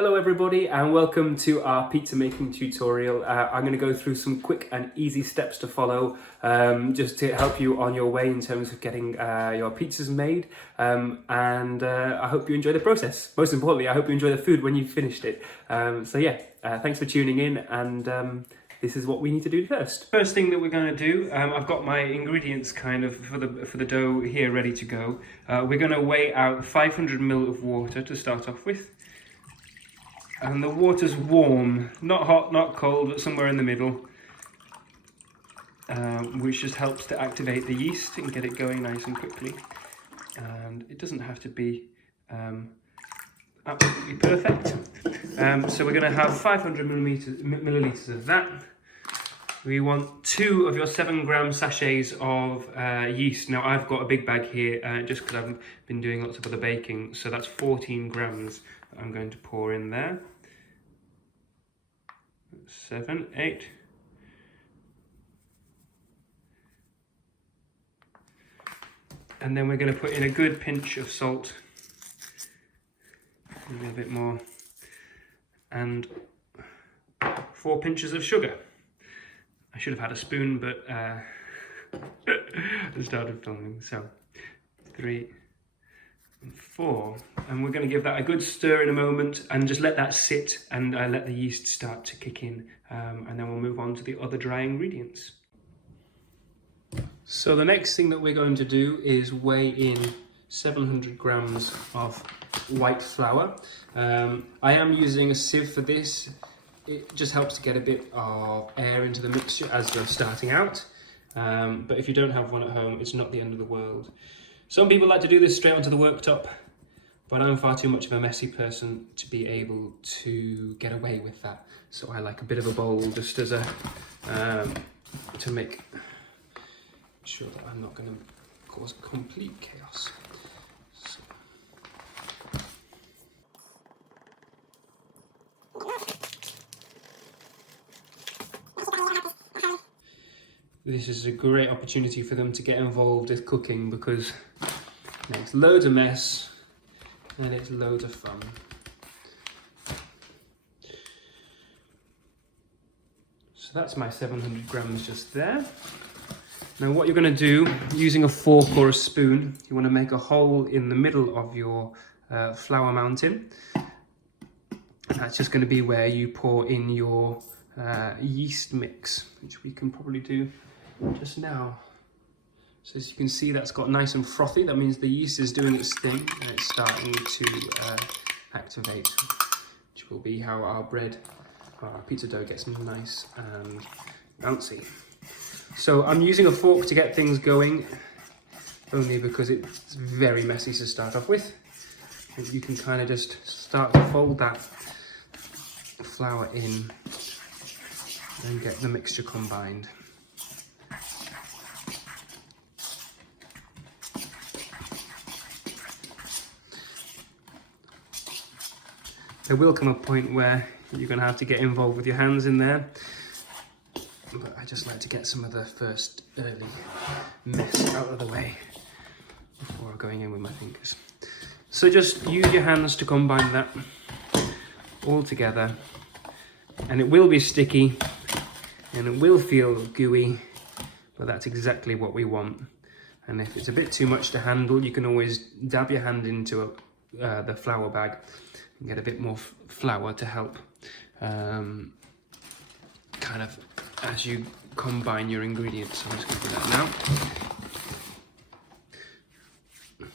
Hello everybody and welcome to our pizza making tutorial. I'm going to go through some quick and easy steps to follow just to help you on your way in terms of getting your pizzas made, and I hope you enjoy the process. Most importantly, I hope you enjoy the food when you've finished it. Thanks for tuning in, and this is what we need to do first. First thing that we're going to do, I've got my ingredients kind of for the dough here ready to go. We're going to weigh out 500 ml of water to start off with. And the water's warm, not hot, not cold, but somewhere in the middle, which just helps to activate the yeast and get it going nice and quickly. And it doesn't have to be absolutely perfect. So we're going to have 500 milliliters of that. We want 2 of your 7-gram sachets of yeast. Now I've got a big bag here just because I've been doing lots of other baking, so that's 14 grams that I'm going to pour in there. 7, 8. And then we're going to put in a good pinch of salt, a little bit more, and 4 pinches of sugar. I should have had a spoon, but I started filming. So 3 and 4, and we're going to give that a good stir in a moment and just let that sit and let the yeast start to kick in, and then we'll move on to the other dry ingredients. So the next thing that we're going to do is weigh in 700 grams of white flour. I am using a sieve for this. It just helps to get a bit of air into the mixture as we're starting out, but if you don't have one at home, it's not the end of the world. Some people like to do this straight onto the worktop, but I'm far too much of a messy person to be able to get away with that. So I like a bit of a bowl just as a, to make sure that I'm not going to cause complete chaos. So. This is a great opportunity for them to get involved with cooking because it makes loads of mess and it's loads of fun. So that's my 700 grams just there. Now what you're going to do, using a fork or a spoon, you want to make a hole in the middle of your flour mountain. And that's just going to be where you pour in your yeast mix, which we can probably do just now. So as you can see, that's got nice and frothy. That means the yeast is doing its thing and it's starting to activate, which will be how our bread, our pizza dough gets nice and bouncy. So I'm using a fork to get things going, only because it's very messy to start off with. And you can kind of just start to fold that flour in and get the mixture combined. There will come a point where you're going to have to get involved with your hands in there, but I just like to get some of the first early mess out of the way before going in with my fingers. So just use your hands to combine that all together, and it will be sticky and it will feel gooey, but that's exactly what we want. And if it's a bit too much to handle, you can always dab your hand into the flour bag and get a bit more flour to help kind of as you combine your ingredients. I'm just going to do that now.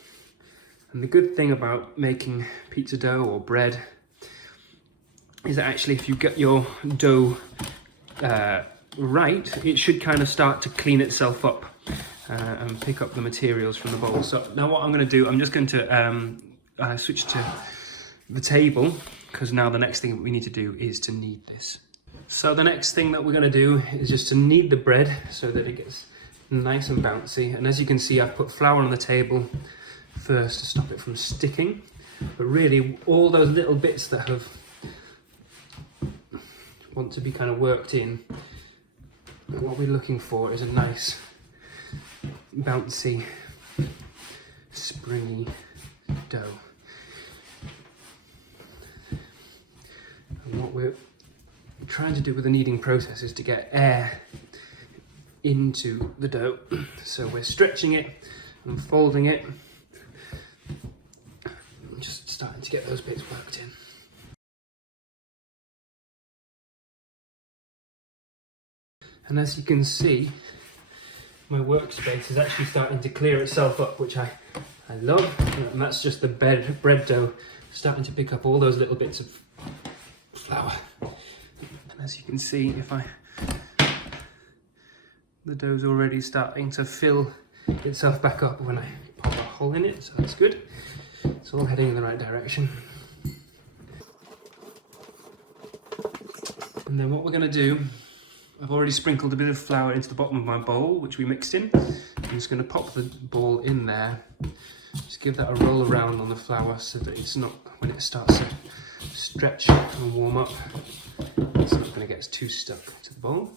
And the good thing about making pizza dough or bread is that actually if you get your dough right, it should kind of start to clean itself up and pick up the materials from the bowl. So now what I'm going to do, I'm just going to switch to the table, because now the next thing we need to do is to knead this. So the next thing that we're going to do is just to knead the bread so that it gets nice and bouncy. And as you can see, I've put flour on the table first to stop it from sticking, but really all those little bits that want to be kind of worked in, what we're looking for is a nice bouncy springy dough. And what we're trying to do with the kneading process is to get air into the dough. So we're stretching it and folding it, and just starting to get those bits worked in. And as you can see, my workspace is actually starting to clear itself up, which I love. And that's just the bread dough starting to pick up all those little bits of flour. And as you can see, the dough's already starting to fill itself back up when I pop a hole in it, so that's good. It's all heading in the right direction. And then what we're going to do, I've already sprinkled a bit of flour into the bottom of my bowl, which we mixed in. I'm just going to pop the ball in there. Just give that a roll around on the flour so that it's not, when it starts to stretch and warm up, it's not going to get too stuck to the bowl.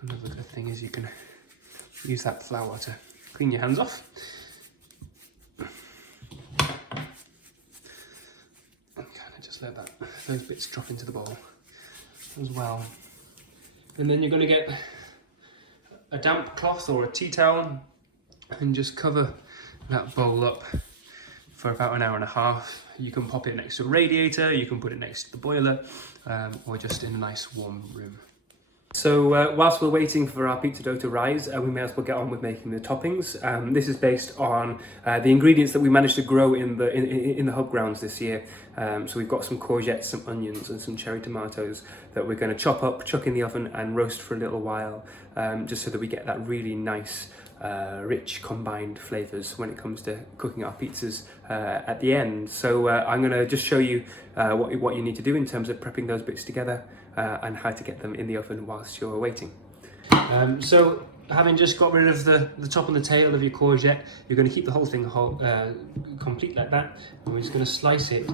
Another good thing is you can use that flour to clean your hands off. And kind of just let those bits drop into the bowl as well. And then you're going to get a damp cloth or a tea towel and just cover that bowl up for about an hour and a half. You can pop it next to a radiator, you can put it next to the boiler, or just in a nice warm room. So whilst we're waiting for our pizza dough to rise, we may as well get on with making the toppings. This is based on the ingredients that we managed to grow in the hub grounds this year. So we've got some courgettes, some onions and some cherry tomatoes that we're going to chop up, chuck in the oven and roast for a little while, just so that we get that really nice rich combined flavours when it comes to cooking our pizzas at the end. So I'm going to just show you what you need to do in terms of prepping those bits together and how to get them in the oven whilst you're waiting. So having just got rid of the top and the tail of your courgette, you're going to keep the whole thing complete like that, and we're just going to slice it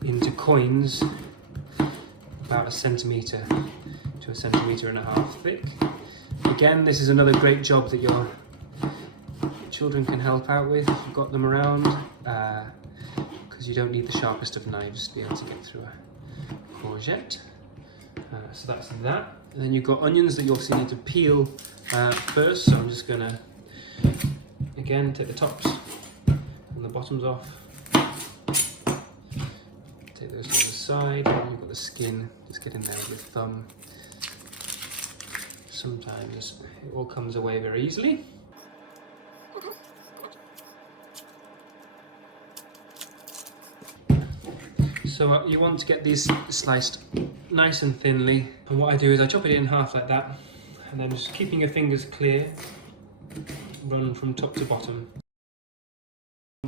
into coins about 1 centimetre to 1.5 centimetres thick. Again, this is another great job that your children can help out with if you've got them around, because you don't need the sharpest of knives to be able to get through a courgette. So that's that. And then you've got onions that you obviously need to peel first, so I'm just going to, again, take the tops and the bottoms off. Take those to the side, and you've got the skin, just get in there with your thumb. Sometimes it all comes away very easily. So you want to get these sliced nice and thinly, and what I do is I chop it in half like that, and then just keeping your fingers clear, run from top to bottom.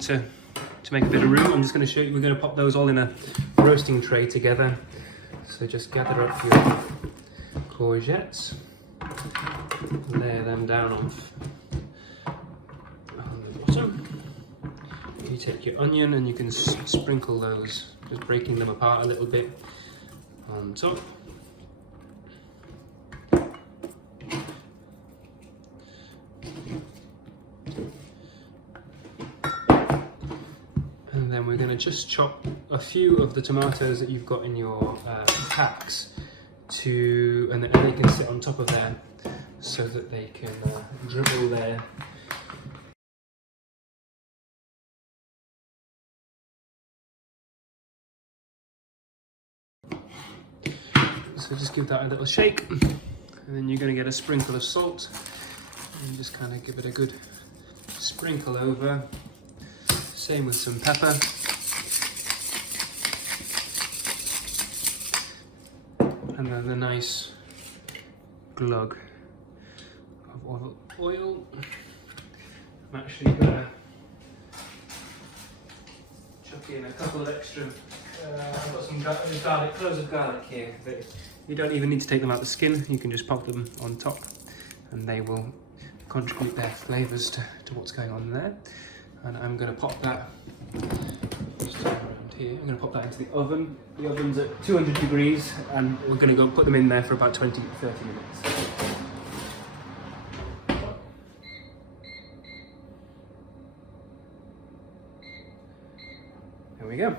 To make a bit of room, I'm just going to show you, we're going to pop those all in a roasting tray together. So just gather up your courgettes, lay them down on the bottom. You take your onion and you can sprinkle those, just breaking them apart a little bit on top. And then we're going to just chop a few of the tomatoes that you've got in your packs and they can sit on top of there so that they can dribble there. So just give that a little shake, and then you're going to get a sprinkle of salt and just kind of give it a good sprinkle over. Same with some pepper. And then the nice glug of oil. I'm actually going to chuck in a couple of extra, I've got some cloves of garlic here. You don't even need to take them out the skin, you can just pop them on top and they will contribute their flavours to what's going on there. And I'm going to pop that, just turn around here, I'm going to pop that into the oven. The oven's at 200 degrees and we're going to go put them in there for about 20-30 minutes. There we go.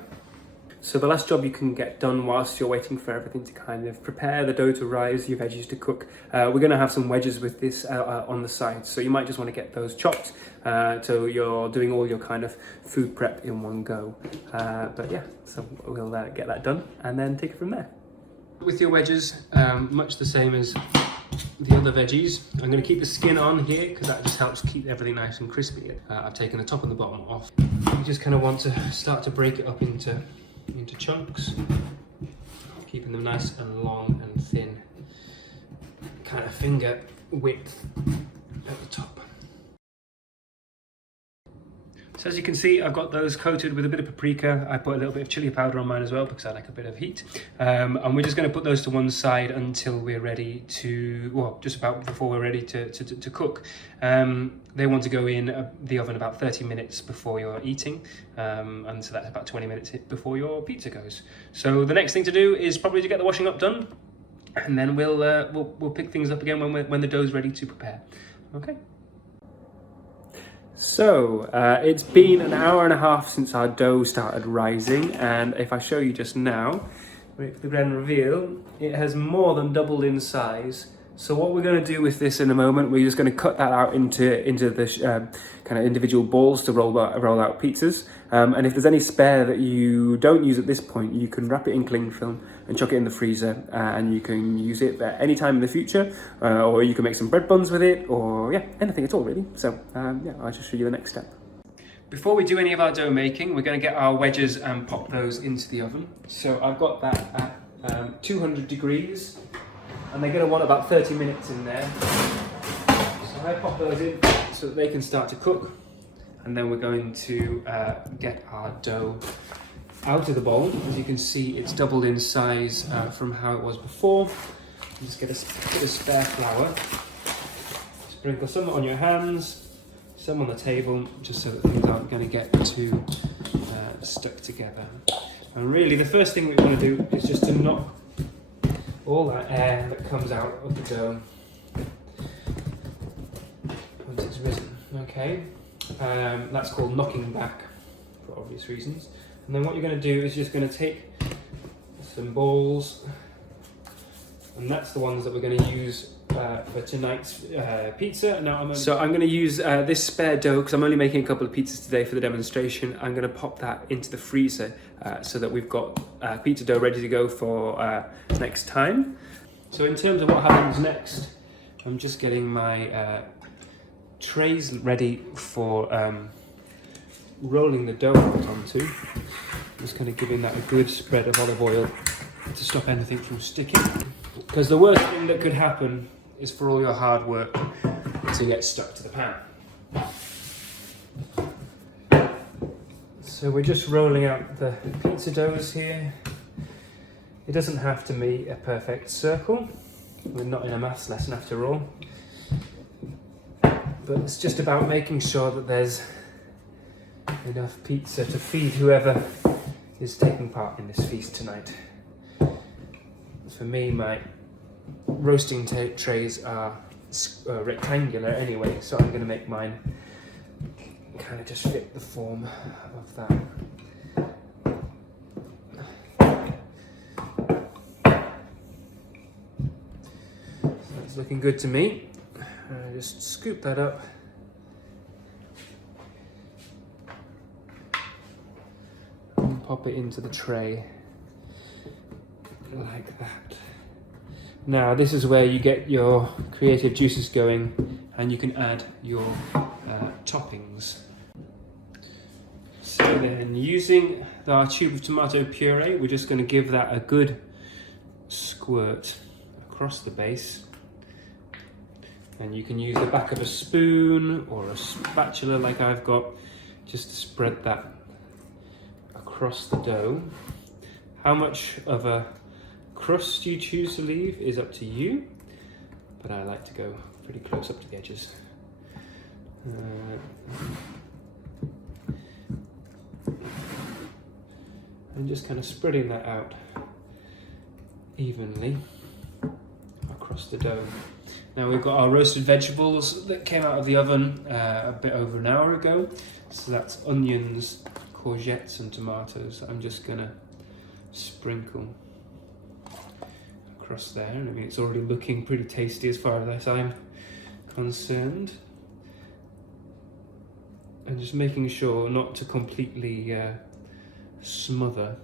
So the last job you can get done whilst you're waiting for everything to kind of prepare, the dough to rise, your veggies to cook. We're going to have some wedges with this on the side, so you might just want to get those chopped so you're doing all your kind of food prep in one go. But yeah, so we'll get that done and then take it from there. With your wedges, much the same as the other veggies, I'm going to keep the skin on here because that just helps keep everything nice and crispy. I've taken the top and the bottom off. You just kind of want to start to break it up into chunks, keeping them nice and long and thin, kind of finger width at the top. So as you can see, I've got those coated with a bit of paprika. I put a little bit of chili powder on mine as well because I like a bit of heat. And we're just going to put those to one side until we're ready to, well, just about before we're ready to cook. They want to go in the oven about 30 minutes before you're eating. And so that's about 20 minutes before your pizza goes. So the next thing to do is probably to get the washing up done. And then we'll pick things up again when the dough's ready to prepare. Okay. So it's been an hour and a half since our dough started rising, and if I show you just now, wait for the grand reveal, it has more than doubled in size. So what we're going to do with this in a moment, we're just going to cut that out into the kind of individual balls to roll out pizzas. And if there's any spare that you don't use at this point, you can wrap it in cling film and chuck it in the freezer, and you can use it at any time in the future, or you can make some bread buns with it, or yeah, anything at all really. So yeah, I'll just show you the next step. Before we do any of our dough making, we're going to get our wedges and pop those into the oven. So I've got that at 200 degrees. And they're going to want about 30 minutes in there. So I pop those in so that they can start to cook. And then we're going to get our dough out of the bowl. As you can see, it's doubled in size from how it was before. Just get a bit of spare flour. Sprinkle some on your hands, some on the table, just so that things aren't going to get too stuck together. And really, the first thing we want to do is just to knock all that air that comes out of the dough once it's risen. Okay, that's called knocking back for obvious reasons. And then what you're going to do is you're just going to take some balls, and that's the ones that we're going to use for tonight's pizza. Now I'm going to use this spare dough because I'm only making a couple of pizzas today for the demonstration. I'm going to pop that into the freezer so that we've got pizza dough ready to go for next time. So in terms of what happens next, I'm just getting my trays ready for rolling the dough out onto. Just kind of giving that a good spread of olive oil to stop anything from sticking. Because the worst thing that could happen is for all your hard work to get stuck to the pan. So we're just rolling out the pizza doughs here. It doesn't have to be a perfect circle. We're not in a maths lesson after all. But it's just about making sure that there's enough pizza to feed whoever is taking part in this feast tonight. For me, my roasting trays are rectangular anyway, so I'm going to make mine kind of just fit the form of that. So that's looking good to me. Just scoop that up. And pop it into the tray like that. Now this is where you get your creative juices going, and you can add your toppings. So then, using our tube of tomato puree, we're just going to give that a good squirt across the base. And you can use the back of a spoon or a spatula like I've got, just to spread that across the dough. How much of a crust you choose to leave is up to you, but I like to go pretty close up to the edges. And just kind of spreading that out evenly across the dough. Now we've got our roasted vegetables that came out of the oven a bit over an hour ago. So that's onions, courgettes and tomatoes. I'm just gonna sprinkle across there. And I mean, it's already looking pretty tasty as far as I'm concerned. And just making sure not to completely smother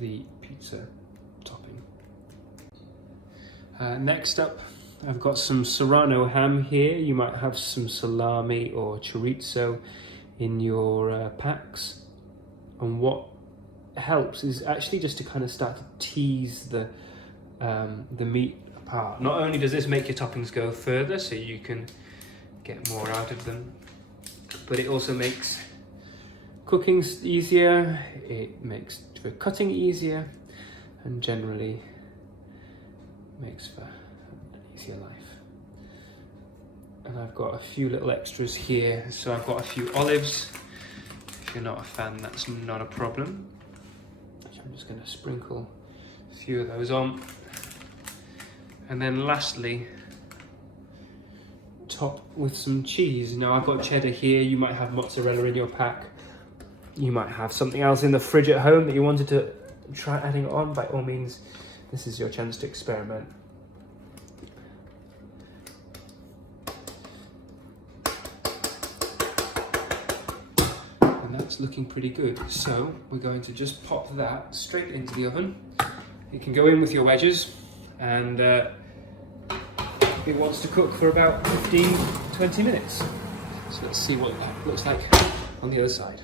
the pizza topping. Next up, I've got some Serrano ham here. You might have some salami or chorizo in your packs. And what helps is actually just to kind of start to tease the meat apart. Not only does this make your toppings go further so you can get more out of them, but it also makes cooking easier, it makes for cutting easier, and generally makes for an easier life. And I've got a few little extras here. So I've got a few olives. If you're not a fan, that's not a problem. So I'm just going to sprinkle a few of those on. And then lastly, top with some cheese. Now I've got cheddar here. You might have mozzarella in your pack. You might have something else in the fridge at home that you wanted to try adding on. By all means, this is your chance to experiment. And that's looking pretty good. So we're going to just pop that straight into the oven. It can go in with your wedges, and it wants to cook for about 15-20 minutes. So let's see what that looks like on the other side.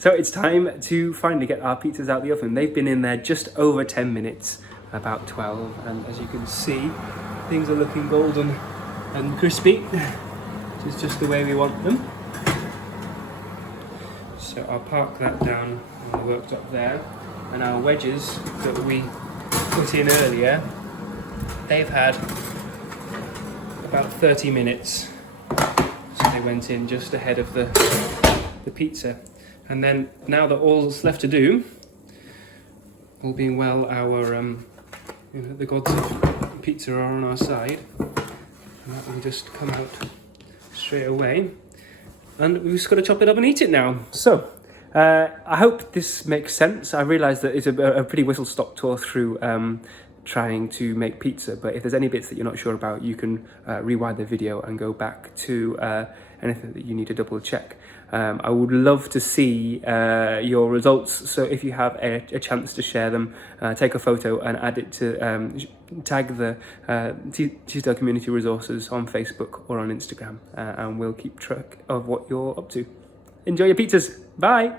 So it's time to finally get our pizzas out of the oven. They've been in there just over 10 minutes, about 12, and as you can see, things are looking golden and crispy, which is just the way we want them. So I'll park that down on the worktop there, and our wedges that we put in earlier, they've had about 30 minutes, so they went in just ahead of the pizza. And then now that all's left to do, all being well, our the gods of pizza are on our side, and that will just come out straight away, and we've just got to chop it up and eat it now. So I hope this makes sense. I realise that it's a pretty whistle-stop tour through trying to make pizza, but if there's any bits that you're not sure about, you can rewind the video and go back to anything that you need to double check. I would love to see your results, so if you have a chance to share them, take a photo and add it to tag the TCR Community Resources on Facebook or on Instagram, and we'll keep track of what you're up to. Enjoy your pizzas. Bye!